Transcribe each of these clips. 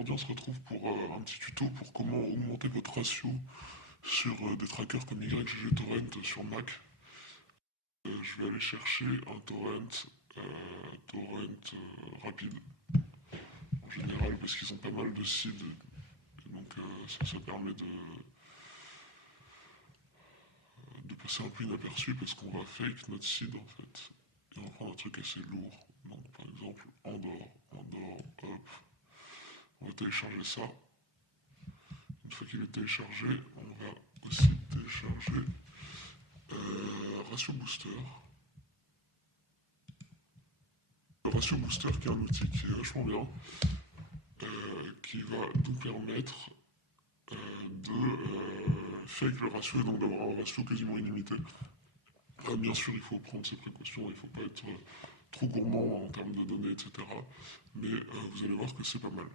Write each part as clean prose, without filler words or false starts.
aujourd'hui on se retrouve pour un petit tuto pour comment augmenter votre ratio sur des trackers comme YGG Torrent sur Mac. Je vais aller chercher un euh, rapide en général parce qu'ils ont pas mal de seeds. Et donc ça permet de passer un peu inaperçu parce qu'on va fake notre seed en fait. Et on va prendre un truc assez lourd. Donc par exemple Andorre, hop. On va télécharger ça. Une fois qu'il est téléchargé, on va aussi télécharger Ratio Booster. Le Ratio Booster qui est un outil qui est vachement bien, qui va nous permettre de fake le ratio et donc d'avoir un ratio quasiment illimité. Bien sûr, il faut prendre ses précautions, il ne faut pas être trop gourmand en termes de données, etc. Mais vous allez voir que c'est pas mal.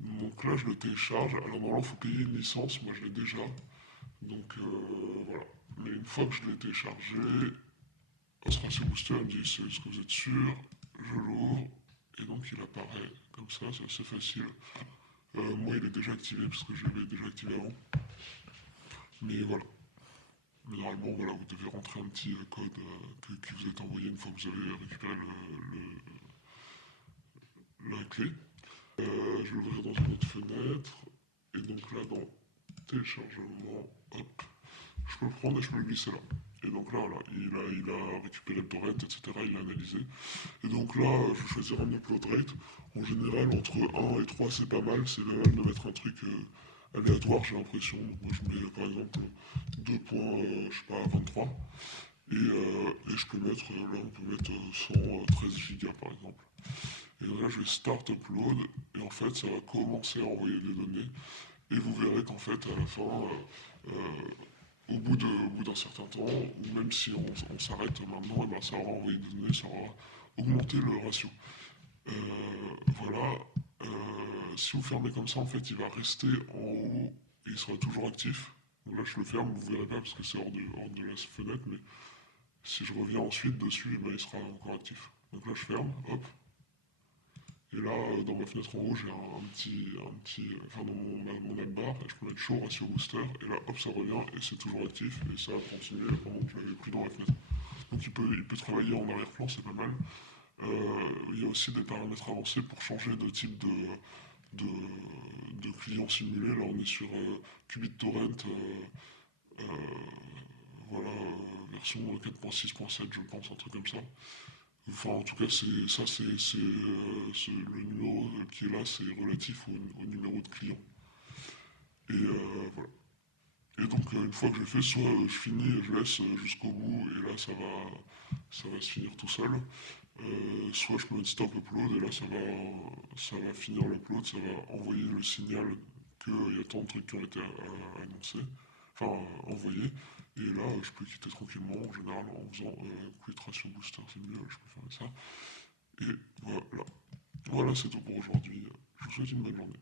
Donc là, je le télécharge. Alors normalement, il faut payer une licence. Moi, je l'ai déjà. Donc voilà. Mais une fois que je l'ai téléchargé, Ratio Booster me dit est-ce que vous êtes sûr? Je l'ouvre. Et donc, il apparaît comme ça. C'est assez facile. Moi, il est déjà activé parce que je l'avais déjà activé avant. Mais voilà. Mais normalement, voilà, vous devez rentrer un petit code qui vous est envoyé une fois que vous avez récupéré la clé. Je vais l'ouvrir dans une autre fenêtre. Et donc là, dans téléchargement, hop, je peux le prendre et je peux le glisser là. Et donc là, voilà, il a récupéré le torrent, etc. Il l'a analysé. Et donc là, je vais choisir un upload rate. En général, entre 1 et 3, c'est pas mal. C'est pas mal de mettre un truc aléatoire, j'ai l'impression. Donc moi, je mets par exemple 2 points, je sais pas, 23. Et je peux mettre, là, on peut mettre 113 gigas par exemple. Et donc là, je vais start upload. Et en fait, ça va commencer à envoyer des données. Et vous verrez qu'en fait, à la fin, au bout d'un certain temps, ou même si on s'arrête maintenant, et ben ça aura envoyé des données, ça aura augmenté le ratio. Euh, voilà. Si vous fermez comme ça, en fait, il va rester en haut et il sera toujours actif. Donc là, je le ferme, vous ne verrez pas parce que c'est hors de la fenêtre, mais si je reviens ensuite dessus, eh ben, il sera encore actif. Donc là, je ferme, hop. Et là, dans ma fenêtre en haut, j'ai enfin dans mon adbar, et je peux mettre show ratio booster, et là, hop, ça revient, et c'est toujours actif, et ça va continuer pendant que je l'avais plus dans la fenêtre. Donc il peut travailler en arrière-plan, c'est pas mal. Il y a aussi des paramètres avancés pour changer de type de client simulé. Là, on est sur QBitTorrent, euh, voilà, version 4.6.7, je pense, un truc comme ça. Enfin, en tout cas, le numéro qui est là, c'est relatif au numéro de client. Et voilà. Et donc, une fois que j'ai fait, soit je finis, je laisse jusqu'au bout, et là, ça va se finir tout seul. Soit je peux mettre stop upload, et là, ça va finir l'upload, ça va envoyer le signal qu'il y a tant de trucs qui ont été annoncés, enfin envoyés. Et là, je peux quitter tranquillement, en général, en faisant quit ratio booster, c'est mieux, je peux faire ça. Et voilà. Voilà, c'est tout pour aujourd'hui. Je vous souhaite une bonne journée.